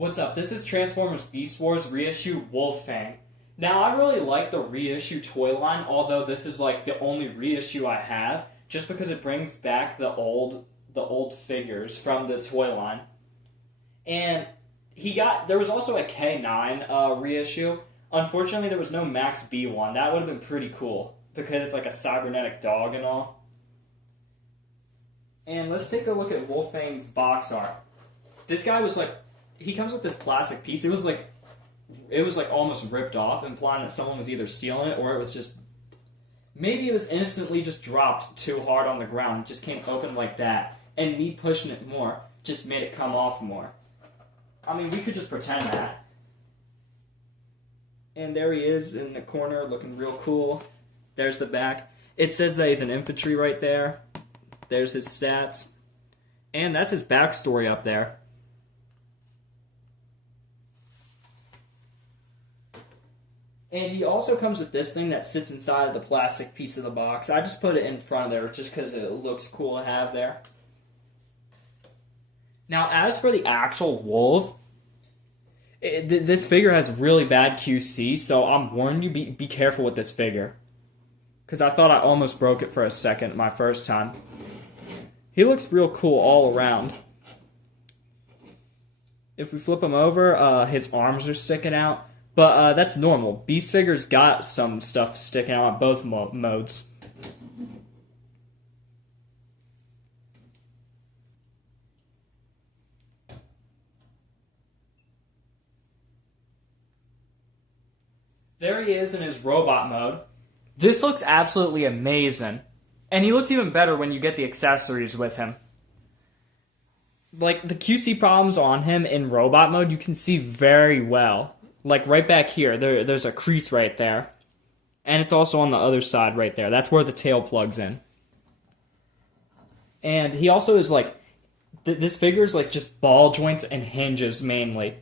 What's up? This is Transformers Beast Wars Reissue Wolfang. Now, I really like the Reissue toy line, although this is like the only reissue I have, just because it brings back the old figures from the toy line. And there was also a K9 reissue. Unfortunately, there was no Max B one. That would have been pretty cool, because it's like a cybernetic dog and all. And let's take a look at Wolfang's box art. This guy was like, he comes with this plastic piece. It was like almost ripped off, implying that someone was either stealing it or it was just, maybe it was innocently just dropped too hard on the ground. It just came open like that. And me pushing it more just made it come off more. I mean, we could just pretend that. And there he is in the corner looking real cool. There's the back. It says that he's an infantry right there. There's his stats. And that's his backstory up there. And he also comes with this thing that sits inside of the plastic piece of the box. I just put it in front of there just because it looks cool to have there. Now, as for the actual wolf, this figure has really bad QC, so I'm warning you, be careful with this figure. Because I thought I almost broke it for a second my first time. He looks real cool all around. If we flip him over, his arms are sticking out. But that's normal. Beast figures got some stuff sticking out on both modes. There he is in his robot mode. This looks absolutely amazing. And he looks even better when you get the accessories with him. Like, the QC problems on him in robot mode, you can see very well. Like, right back here, there's a crease right there. And it's also on the other side right there. That's where the tail plugs in. And he also is like, this figure is like just ball joints and hinges mainly.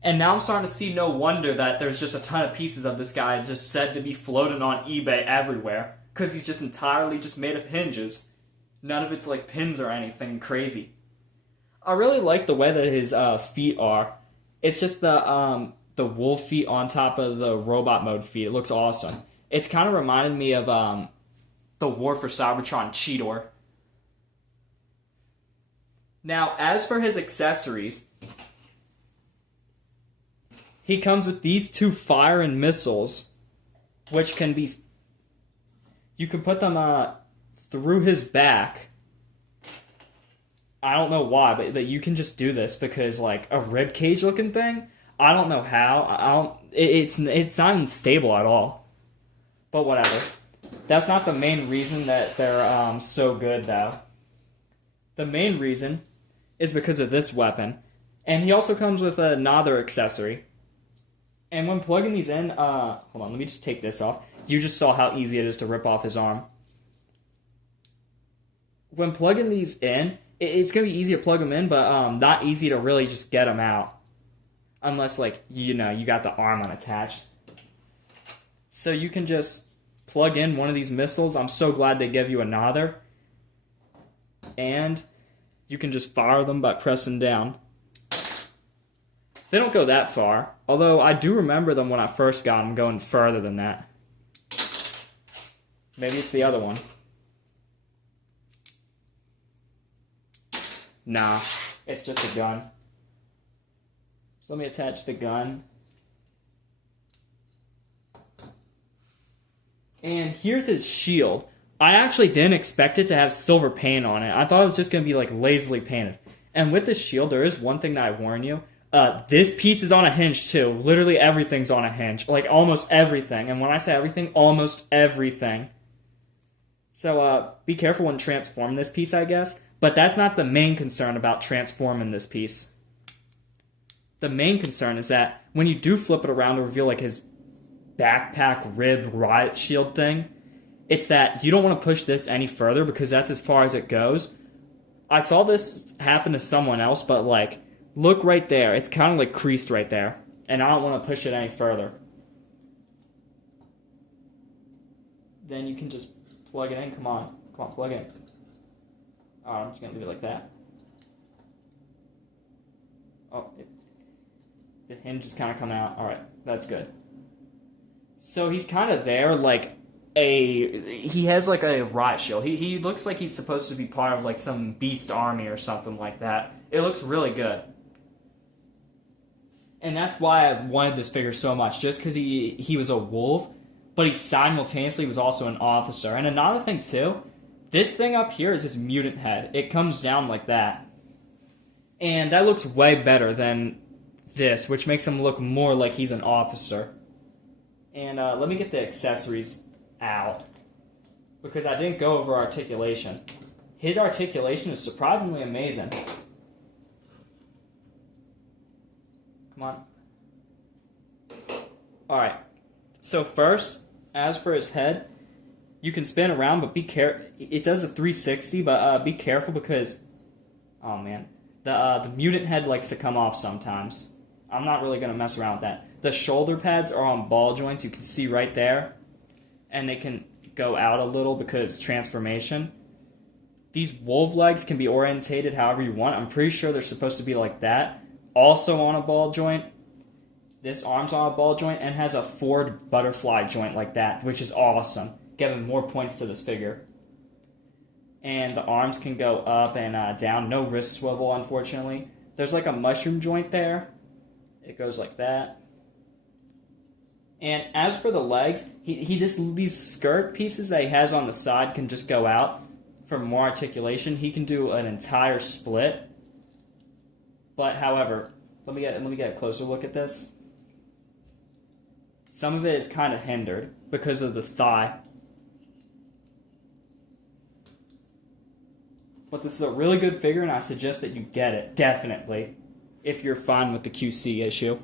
And now I'm starting to see no wonder that there's just a ton of pieces of this guy just said to be floating on eBay everywhere. Because he's just entirely just made of hinges. None of it's like pins or anything crazy. I really like the way that his feet are. It's just the wolf feet on top of the robot mode feet. It looks awesome. It's kind of reminded me of the War for Cybertron Cheetor. Now, as for his accessories, he comes with these two fire and missiles, which can be, you can put them through his back. I don't know why, but you can just do this because, like, a rib cage looking thing, I don't know how. It's not unstable at all. But whatever. That's not the main reason that they're so good, though. The main reason is because of this weapon. And he also comes with another accessory. And when plugging these in, hold on, let me just take this off. You just saw how easy it is to rip off his arm. When plugging these in, it's going to be easy to plug them in, but not easy to really just get them out. Unless, like, you got the arm unattached. So you can just plug in one of these missiles. I'm so glad they give you another. And you can just fire them by pressing down. They don't go that far. Although, I do remember them when I first got them going further than that. Maybe it's the other one. Nah, it's just a gun. So let me attach the gun. And here's his shield. I actually didn't expect it to have silver paint on it. I thought it was just going to be like lazily painted. And with this shield, there is one thing that I warn you. This piece is on a hinge too. Literally everything's on a hinge. Like almost everything. And when I say everything, almost everything. So be careful when transforming this piece, I guess. But that's not the main concern about transforming this piece. The main concern is that when you do flip it around to reveal like his backpack rib riot shield thing, it's that you don't want to push this any further because that's as far as it goes. I saw this happen to someone else, but like, look right there. It's kind of like creased right there. And I don't want to push it any further. Then you can just plug it in. Come on, plug it in. Alright, I'm just going to leave it like that. Oh, The hinge is kind of coming out. All right, that's good. So he's kind of there, like he has like a riot shield. He looks like he's supposed to be part of like some beast army or something like that. It looks really good. And that's why I wanted this figure so much, just because he was a wolf, but he simultaneously was also an officer. And another thing too, this thing up here is his mutant head. It comes down like that. And that looks way better than this, which makes him look more like he's an officer. And let me get the accessories out, because I didn't go over articulation. His articulation is surprisingly amazing. Come on. Alright. So first, as for his head, you can spin around, but be careful. It does a 360, but be careful because... Oh, man. The mutant head likes to come off sometimes. I'm not really going to mess around with that. The shoulder pads are on ball joints. You can see right there. And they can go out a little because transformation. These wolf legs can be orientated however you want. I'm pretty sure they're supposed to be like that. Also on a ball joint. This arm's on a ball joint and has a forward butterfly joint like that, which is awesome. Giving more points to this figure. And the arms can go up and down. No wrist swivel, unfortunately. There's like a mushroom joint there. It goes like that. And as for the legs, these skirt pieces that he has on the side can just go out for more articulation. He can do an entire split. But however, let me get a closer look at this. Some of it is kind of hindered because of the thigh. But this is a really good figure, and I suggest that you get it, definitely, if you're fine with the QC issue.